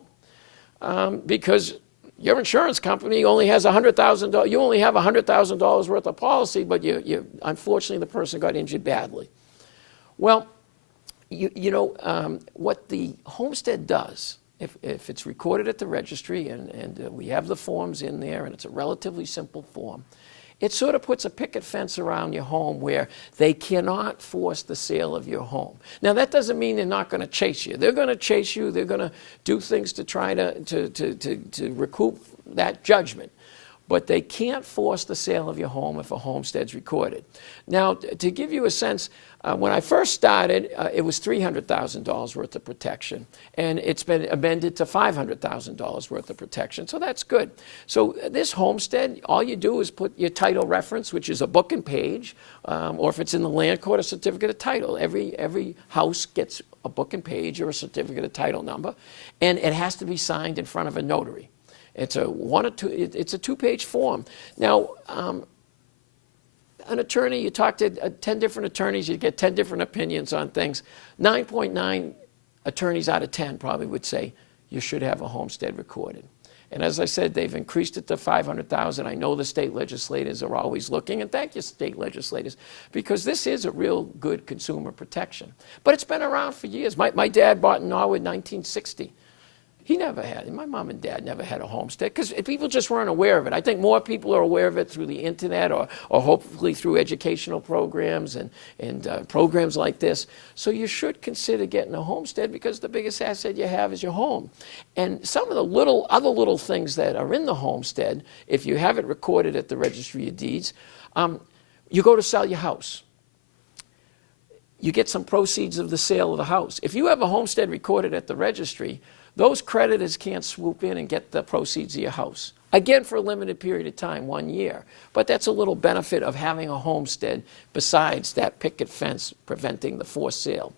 Because your insurance company only has $100,000. You only have $100,000 worth of policy, but you unfortunately the person got injured badly. Well, what the homestead does, if it's recorded at the registry, and we have the forms in there, and it's a relatively simple form, it sort of puts a picket fence around your home where they cannot force the sale of your home. Now, that doesn't mean they're not going to chase you. They're going to chase you. They're going to do things to try to recoup that judgment. But they can't force the sale of your home if a homestead's recorded. Now, to give you a sense, when I first started, it was $300,000 worth of protection, and it's been amended to $500,000 worth of protection, so that's good. So this homestead, all you do is put your title reference, which is a book and page, or if it's in the land court, a certificate of title. Every house gets a book and page or a certificate of title number, and it has to be signed in front of a notary. It's a two-page form. Now, an attorney, you talk to 10 different attorneys, you get 10 different opinions on things. 9.9 attorneys out of 10 probably would say you should have a homestead recorded. And as I said, they've increased it to $500,000. I know the state legislators are always looking, and thank you, state legislators, because this is a real good consumer protection. But it's been around for years. My dad bought in Norwood in 1960. He never had, my mom and dad never had a homestead because people just weren't aware of it. I think more people are aware of it through the internet or hopefully through educational programs and programs like this. So you should consider getting a homestead because the biggest asset you have is your home. And some of the other little things that are in the homestead, if you have it recorded at the Registry of Deeds, you go to sell your house. You get some proceeds of the sale of the house. If you have a homestead recorded at the registry, those creditors can't swoop in and get the proceeds of your house. Again, for a limited period of time, 1 year. But that's a little benefit of having a homestead besides that picket fence preventing the forced sale.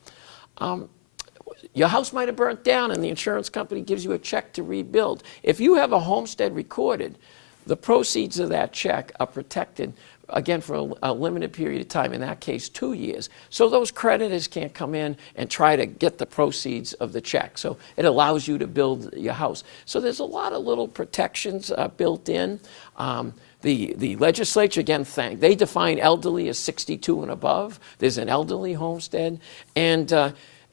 Your house might have burnt down and the insurance company gives you a check to rebuild. If you have a homestead recorded, the proceeds of that check are protected, again, for a limited period of time, in that case 2 years. So those creditors can't come in and try to get the proceeds of the check. So it allows you to build your house. So there's a lot of little protections built in. The legislature, again, they define elderly as 62 and above. There's an elderly homestead. And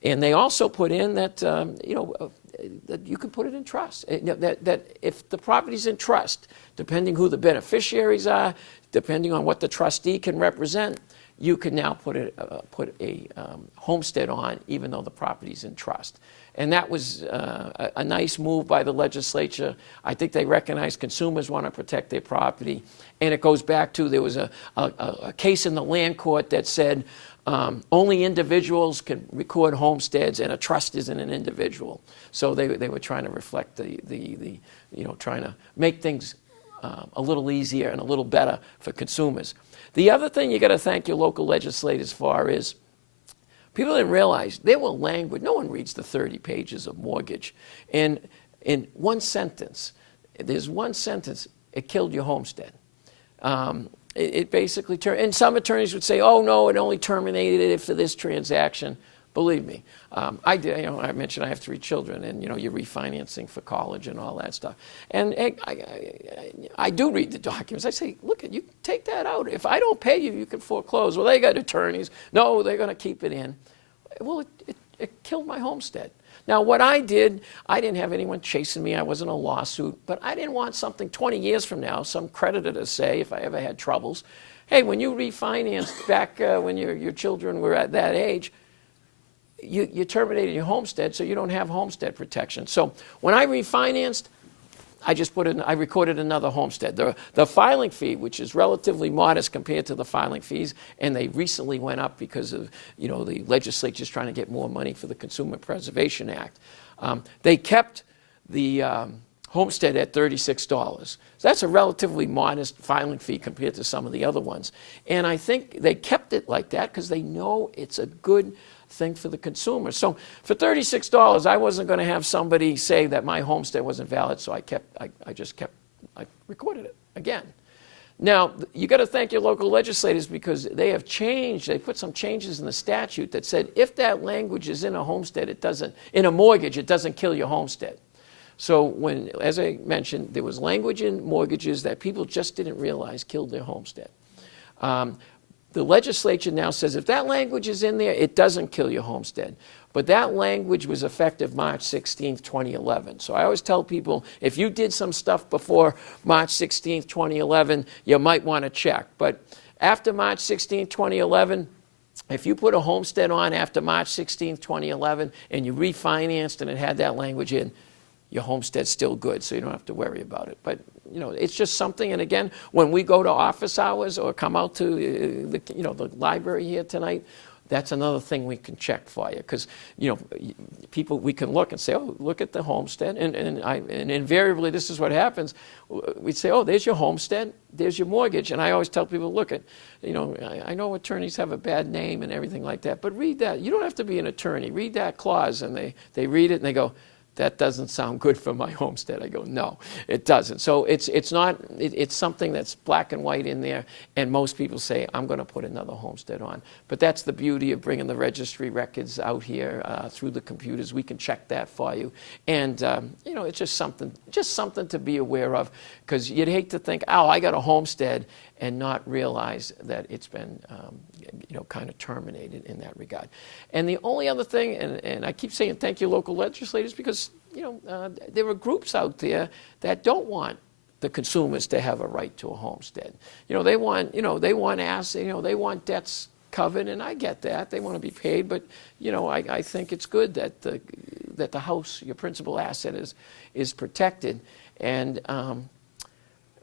they also put in that, that you can put it in trust. That if the property's in trust, depending who the beneficiaries are, depending on what the trustee can represent, you can now put a homestead on even though the property's in trust. And that was a nice move by the legislature. I think they recognize consumers want to protect their property. And it goes back to, there was a case in the land court that said only individuals can record homesteads, and a trust isn't an individual. So they were trying to reflect trying to make things a little easier and a little better for consumers. The other thing you got to thank your local legislators for is, people didn't realize there were language. No one reads the 30 pages of mortgage. And in one sentence, there's one sentence, it killed your homestead. It basically turned, and some attorneys would say, oh no, it only terminated it for this transaction. Believe me, I did. I mentioned I have 3 children, and you're refinancing for college and all that stuff. And I do read the documents. I say, look, you take that out. If I don't pay you, you can foreclose. Well, they got attorneys. No, they're going to keep it in. Well, it killed my homestead. Now, what I did, I didn't have anyone chasing me. I wasn't a lawsuit, but I didn't want something 20 years from now, some creditor to say, if I ever had troubles, hey, when you refinanced back when your children were at that age, you terminated your homestead, so you don't have homestead protection. So when I refinanced, I recorded another homestead. The filing fee, which is relatively modest compared to the filing fees, and they recently went up because of the legislature's trying to get more money for the Consumer Preservation Act. They kept the homestead at $36. So that's a relatively modest filing fee compared to some of the other ones. And I think they kept it like that because they know it's a good thing for the consumer. So for $36, I wasn't going to have somebody say that my homestead wasn't valid, so I recorded it again. Now, you got to thank your local legislators because they have changed. They put some changes in the statute that said if that language is in a homestead, in a mortgage, it doesn't kill your homestead. So as I mentioned, there was language in mortgages that people just didn't realize killed their homestead. The legislature now says if that language is in there, it doesn't kill your homestead. But that language was effective March 16th, 2011. So I always tell people, if you did some stuff before March 16th, 2011, you might want to check. But after March 16th, 2011, if you put a homestead on after March 16th, 2011, and you refinanced and it had that language in, your homestead's still good, so you don't have to worry about it. But it's just something. And again, when we go to office hours or come out to the library here tonight, that's another thing we can check for you, because people, we can look and say, oh, look at the homestead, and invariably this is what happens. We'd say, oh, there's your homestead, there's your mortgage, and I always tell people, look at, I know attorneys have a bad name and everything like that, but read that. You don't have to be an attorney. Read that clause, and they read it and they go, that doesn't sound good for my homestead. I go, no, it doesn't. So it's something that's black and white in there, and most people say, I'm going to put another homestead on. But that's the beauty of bringing the registry records out here through the computers. We can check that for you. And, it's just something to be aware of, because you'd hate to think, oh, I got a homestead, and not realize that it's been kind of terminated in that regard. And the only other thing, and I keep saying thank you local legislators, because there are groups out there that don't want the consumers to have a right to a homestead. They want they want debts covered, and I get that. They want to be paid, but I think it's good that the house, your principal asset, is protected. And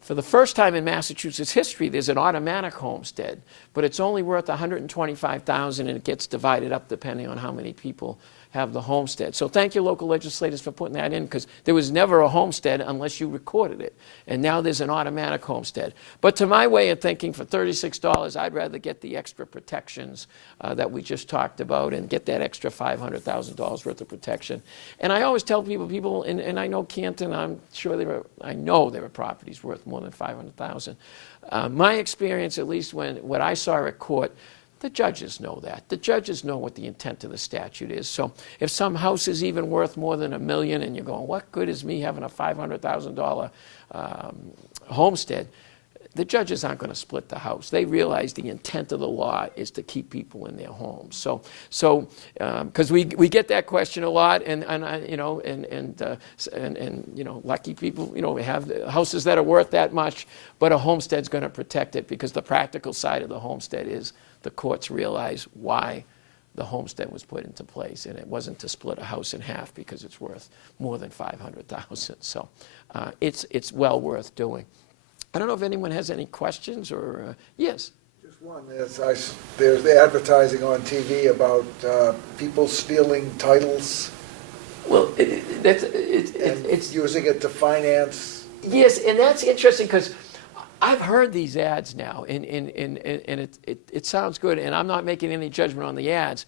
for the first time in Massachusetts history, there's an automatic homestead, but it's only worth $125,000, and it gets divided up depending on how many people have the homestead. So thank you, local legislators, for putting that in, because there was never a homestead unless you recorded it. And now there's an automatic homestead. But to my way of thinking, for $36, I'd rather get the extra protections that we just talked about and get that extra $500,000 worth of protection. And I always tell people, and I know Canton, I know there are properties worth more than $500,000. My experience, at least what I saw at court, the judges know that. The judges know what the intent of the statute is. So if some house is even worth more than $1 million, and you're going, what good is me having a $500,000 homestead? The judges aren't going to split the house. They realize the intent of the law is to keep people in their homes. So because we get that question a lot, and lucky people, we have houses that are worth that much, but a homestead's going to protect it, because the practical side of the homestead is the courts realize why the homestead was put into place, and it wasn't to split a house in half because it's worth more than $500,000. So it's well worth doing. I don't know if anyone has any questions or yes. Just one. There's the advertising on TV about people stealing titles. Well, it's using it to finance. Yes, and that's interesting because I've heard these ads now, and it sounds good, and I'm not making any judgment on the ads,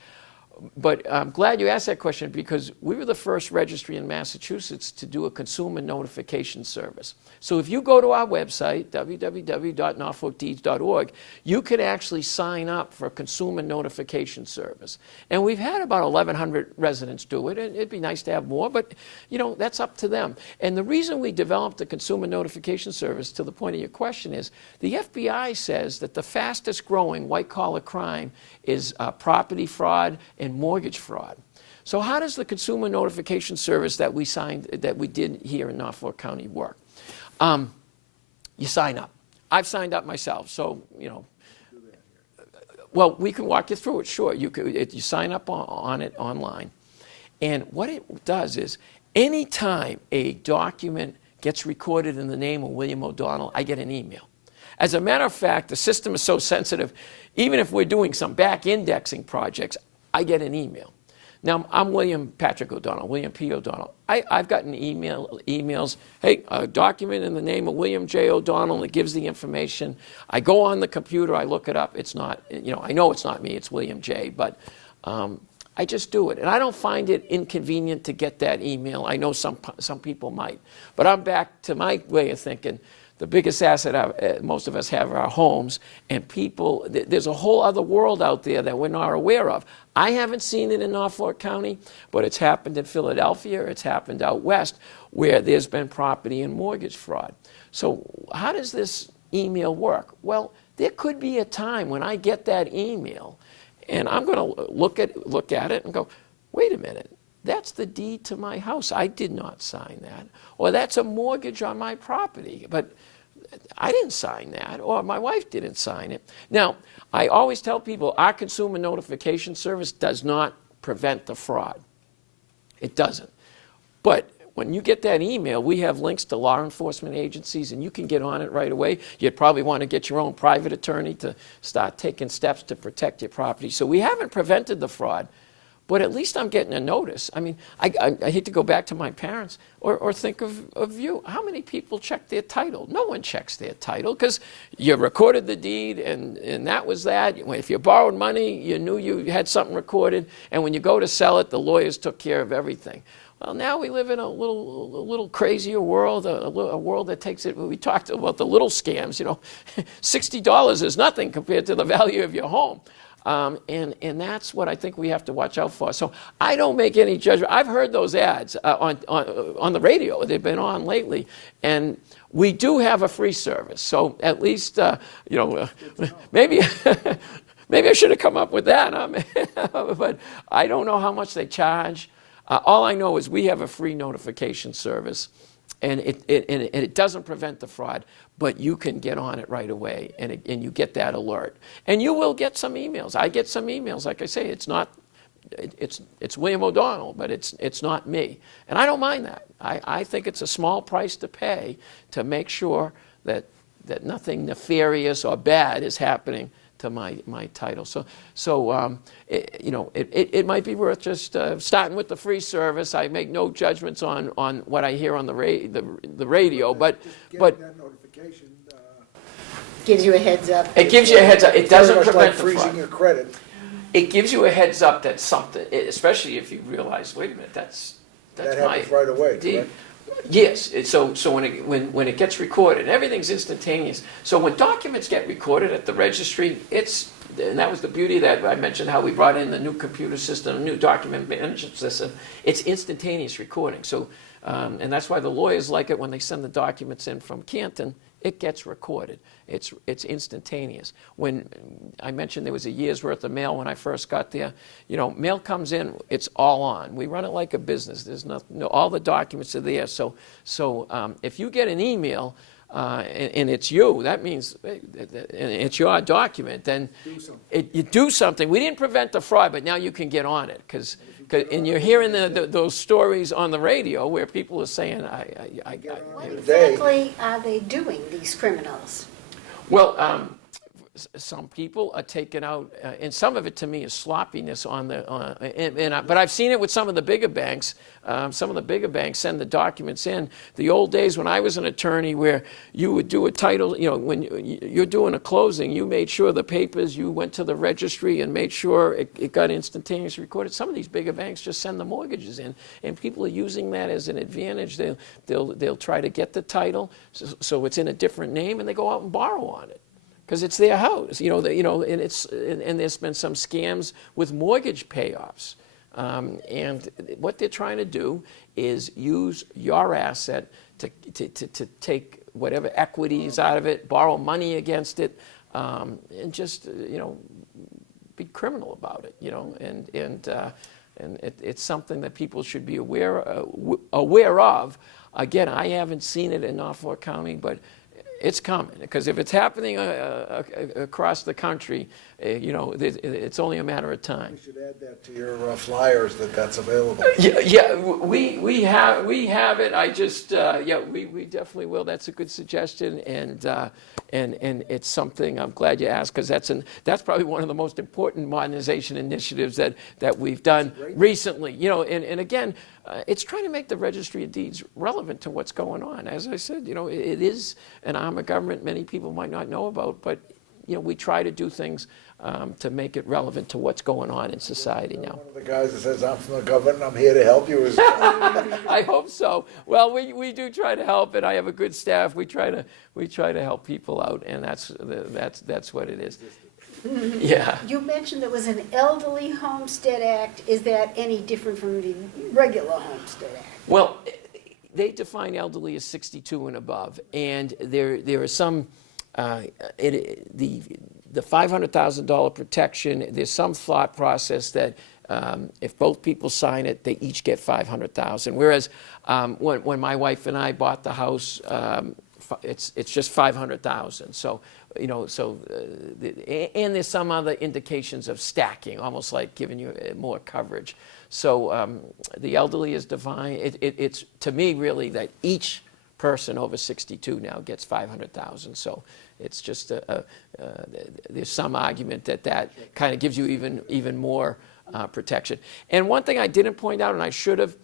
but I'm glad you asked that question because we were the first registry in Massachusetts to do a consumer notification service. So if you go to our website, www.norfolkdeeds.org, you can actually sign up for a consumer notification service. And we've had about 1,100 residents do it, and it'd be nice to have more, but that's up to them. And the reason we developed the consumer notification service, to the point of your question, is the FBI says that the fastest growing white-collar crime is property fraud and mortgage fraud. So how does the consumer notification service that we did here in Norfolk County work? You sign up. I've signed up myself, so well, we can walk you through it. Sure, you sign up on it online, and what it does is anytime a document gets recorded in the name of William O'Donnell, I get an email. As a matter of fact, the system is so sensitive, even if we're doing some back indexing projects, I get an email. Now, I'm William Patrick O'Donnell, William P. O'Donnell. I've gotten emails, hey, a document in the name of William J. O'Donnell that gives the information. I go on the computer, I look it up. It's not, I know it's not me, it's William J., but I just do it. And I don't find it inconvenient to get that email. I know some people might. But I'm back to my way of thinking. The biggest asset most of us have are our homes, and people, there's a whole other world out there that we're not aware of. I haven't seen it in Norfolk County, but it's happened in Philadelphia, it's happened out west, where there's been property and mortgage fraud. So how does this email work? Well, there could be a time when I get that email, and I'm going to look at it and go, wait a minute. That's the deed to my house. I did not sign that. Or that's a mortgage on my property, but I didn't sign that, or my wife didn't sign it. Now, I always tell people our consumer notification service does not prevent the fraud. It doesn't. But when you get that email, we have links to law enforcement agencies, and you can get on it right away. You'd probably want to get your own private attorney to start taking steps to protect your property. So we haven't prevented the fraud, but at least I'm getting a notice. I mean, I hate to go back to my parents or think of you. How many people check their title? No one checks their title because you recorded the deed and that was that. If you borrowed money, you knew you had something recorded. And when you go to sell it, the lawyers took care of everything. Well, now we live in a little crazier world, a world that takes it. We talked about the little scams. $60 is nothing compared to the value of your home. And that's what I think we have to watch out for. So I don't make any judgment. I've heard those ads on the radio. They've been on lately. And we do have a free service. So at least, maybe maybe I should have come up with that. But I don't know how much they charge. All I know is we have a free notification service. And it doesn't prevent the fraud, but you can get on it right away, and you get that alert. And you will get some emails. I get some emails. Like I say, it's William O'Donnell, but it's not me. And I don't mind that. I think it's a small price to pay to make sure that nothing nefarious or bad is happening to my title. It might be worth just starting with the free service. I make no judgments on what I hear on the radio, but that notification gives you a heads up. It gives you a heads up. It doesn't prevent the fraud. freezing your credit. It gives you a heads up that something, especially if you realize, wait a minute, that's That my happens right away, deed. correct? Yes, so when it gets recorded, everything's instantaneous. So when documents get recorded at the registry, and that was the beauty that I mentioned how we brought in the new computer system, new document management system. It's instantaneous recording. So, and that's why the lawyers like it when they send the documents in from Canton. It gets recorded. It's instantaneous. When I mentioned there was a year's worth of mail when I first got there, mail comes in, it's all on. We run it like a business. There's all the documents are there. So if you get an email, and it's you, that means it's your document, then you do something. We didn't prevent the fraud, but now you can get on it, and you're hearing those stories on the radio where people are saying, What exactly are they doing, these criminals? well, some people are taken out, and some of it to me is sloppiness but I've seen it with some of the bigger banks. Some of the bigger banks send the documents in. The old days when I was an attorney, where you would do a title, when you're doing a closing, you made sure the papers, you went to the registry and made sure it got instantaneously recorded. Some of these bigger banks just send the mortgages in, and people are using that as an advantage. They'll try to get the title, so it's in a different name, and they go out and borrow on it, because it's their house, and there's been some scams with mortgage payoffs, and what they're trying to do is use your asset to take whatever equity is out of it, borrow money against it, and just be criminal about it, and it's something that people should be aware of. Again, I haven't seen it in Norfolk County, but it's coming, because if it's happening across the country, it's only a matter of time. You should add that to your flyers, that's available. Yeah, we have it. I just we definitely will. That's a good suggestion, and it's something I'm glad you asked, because that's probably one of the most important modernization initiatives that we've done recently. And again, it's trying to make the Registry of Deeds relevant to what's going on. As I said, it is an arm of government many people might not know about, but we try to do things to make it relevant to what's going on in society now. One of the guys that says, "I'm from the government, I'm here to help you." I hope so. Well, we do try to help, and I have a good staff. We try to help people out, and that's what it is. Yeah. You mentioned there was an elderly Homestead Act. Is that any different from the regular Homestead Act? Well, they define elderly as 62 and above, and there are some the $500,000 protection. There's some thought process that if both people sign it, they each get $500,000. Whereas when my wife and I bought the house, it's just $500,000. So and there's some other indications of stacking, almost like giving you more coverage. So the elderly is defined. It's to me really that each person over 62 now gets $500,000. So it's just there's some argument that kind of gives you even more protection. And one thing I didn't point out, and I should have,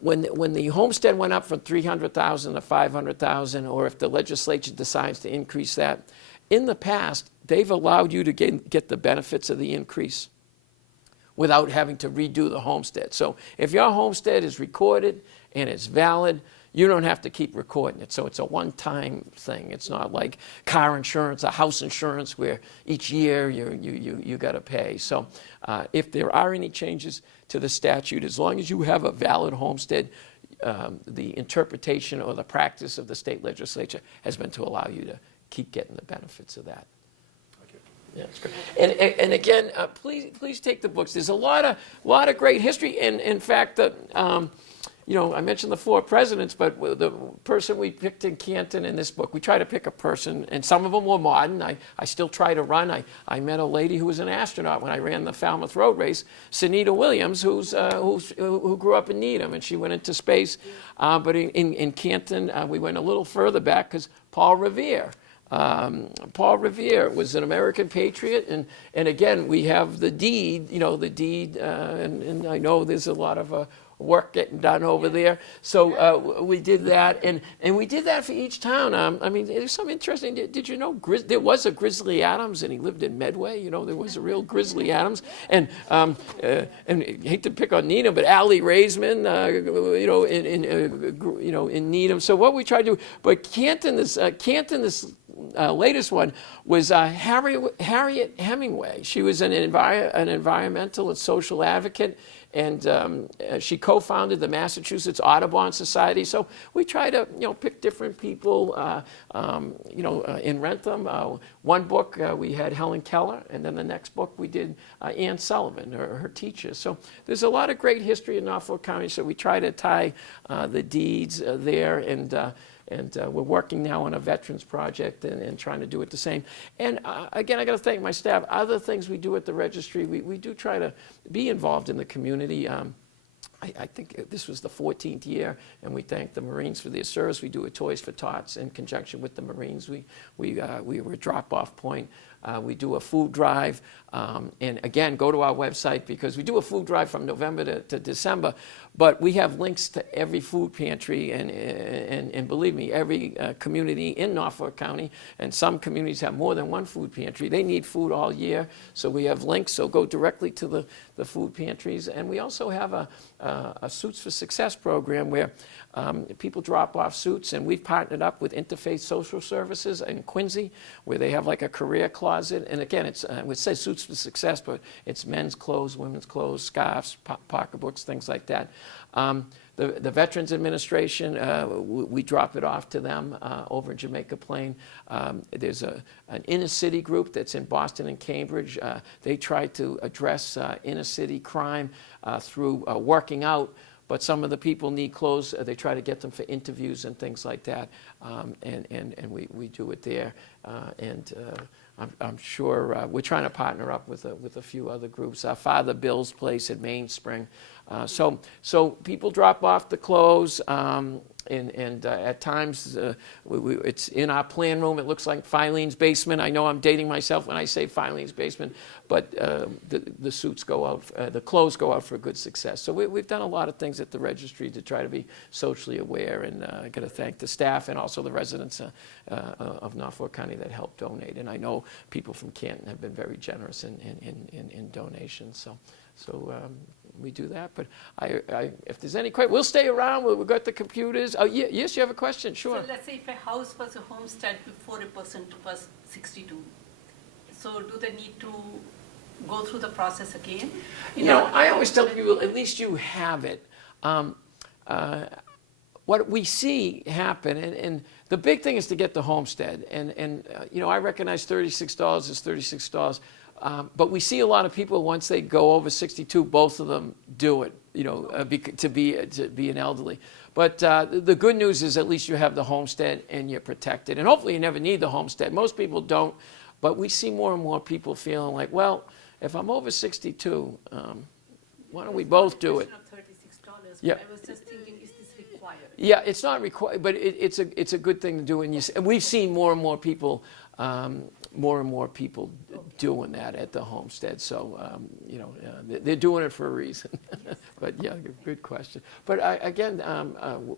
when the homestead went up from $300,000 to $500,000, or if the legislature decides to increase that, in the past they've allowed you to get the benefits of the increase without having to redo the homestead. So if your homestead is recorded and it's valid, you don't have to keep recording it. So it's a one-time thing. It's not like car insurance or house insurance where each year you got to pay. So if there are any changes to the statute, as long as you have a valid homestead, the interpretation or the practice of the state legislature has been to allow you to keep getting the benefits of that. Yeah, that's great. And again, please take the books. There's a lot of great history. And in fact, I mentioned the 4 presidents, but the person we picked in Canton in this book, we try to pick a person, and some of them were modern. I still try to run. I met a lady who was an astronaut when I ran the Falmouth Road Race, Sunita Williams, who grew up in Needham, and she went into space. But in Canton, we went a little further back because Paul Revere. Paul Revere was an American patriot, and again, we have the deed, and I know there's a lot of work getting done over there. So we did that, and we did that for each town. There's some interesting. Did you know there was a Grizzly Adams, and he lived in Medway? There was a real Grizzly Adams, and I hate to pick on Needham, but Allie Raisman, in Needham. So what we tried to do, but Canton, this latest one was Harriet Hemingway. She was an environmental and social advocate, and she co-founded the Massachusetts Audubon Society. So we try to pick different people in Rentham. One book we had Helen Keller, and then the next book we did Ann Sullivan, her teacher. So there's a lot of great history in Norfolk County. So we try to tie the deeds there, and And we're working now on a veterans project and trying to do it the same. And again, I got to thank my staff. Other things we do at the registry, we do try to be involved in the community. I think this was the 14th year, and we thank the Marines for their service. We do a Toys for Tots in conjunction with the Marines. We were a drop-off point. We do a food drive, and again, go to our website because we do a food drive from November to December, but we have links to every food pantry and believe me, every community in Norfolk County, and some communities have more than one food pantry. They need food all year, so we have links, so go directly to the food pantries. And we also have a Suits for Success program where people drop off suits, and we've partnered up with Interfaith Social Services in Quincy, where they have like a career closet. And again, it says Suits for Success, but it's men's clothes, women's clothes, scarves, pocketbooks, things like that. The Veterans Administration, we drop it off to them over in Jamaica Plain. There's an inner city group that's in Boston and Cambridge. They try to address inner city crime through working out, but some of the people need clothes. They try to get them for interviews and things like that, and we do it there. I'm sure we're trying to partner up with a few other groups. Father Bill's Place at Mainspring. So people drop off the clothes, and at times it's in our plan room. It looks like Filene's basement. I know I'm dating myself when I say Filene's basement, but the suits go out, the clothes go out for good success. So we've done a lot of things at the registry to try to be socially aware, and I got to thank the staff and also the residents of Norfolk County that helped donate. And I know people from Canton have been very generous in donations. So we do that. But if there's any questions, we'll stay around. We've got the computers. Oh, yes, you have a question? Sure. So let's say if a house was a homestead before a person was 62, so do they need to go through the process again? I always tell people, at least you have it. What we see happen, and the big thing is to get the homestead. And I recognize $36 is $36. But we see a lot of people, once they go over 62, both of them do it, to be an elderly. But the good news is at least you have the homestead and you're protected. And hopefully you never need the homestead. Most people don't. But we see more and more people feeling like, well, if I'm over 62, why don't we both do it? $36, Yeah. I was just thinking, is this required? Yeah, it's not required, but it's a good thing to do. And we've seen more and more people doing that at the homestead. So, they're doing it for a reason. But yeah, good question. But again,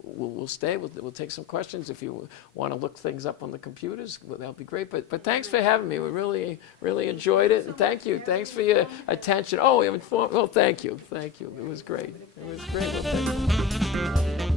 we'll stay. We'll take some questions. If you want to look things up on the computers, that'll be great. But thanks for having me. We really enjoyed it. And thank you. Thanks for your attention. Oh, we haven't. Well, thank you. It was great. Well, thank you.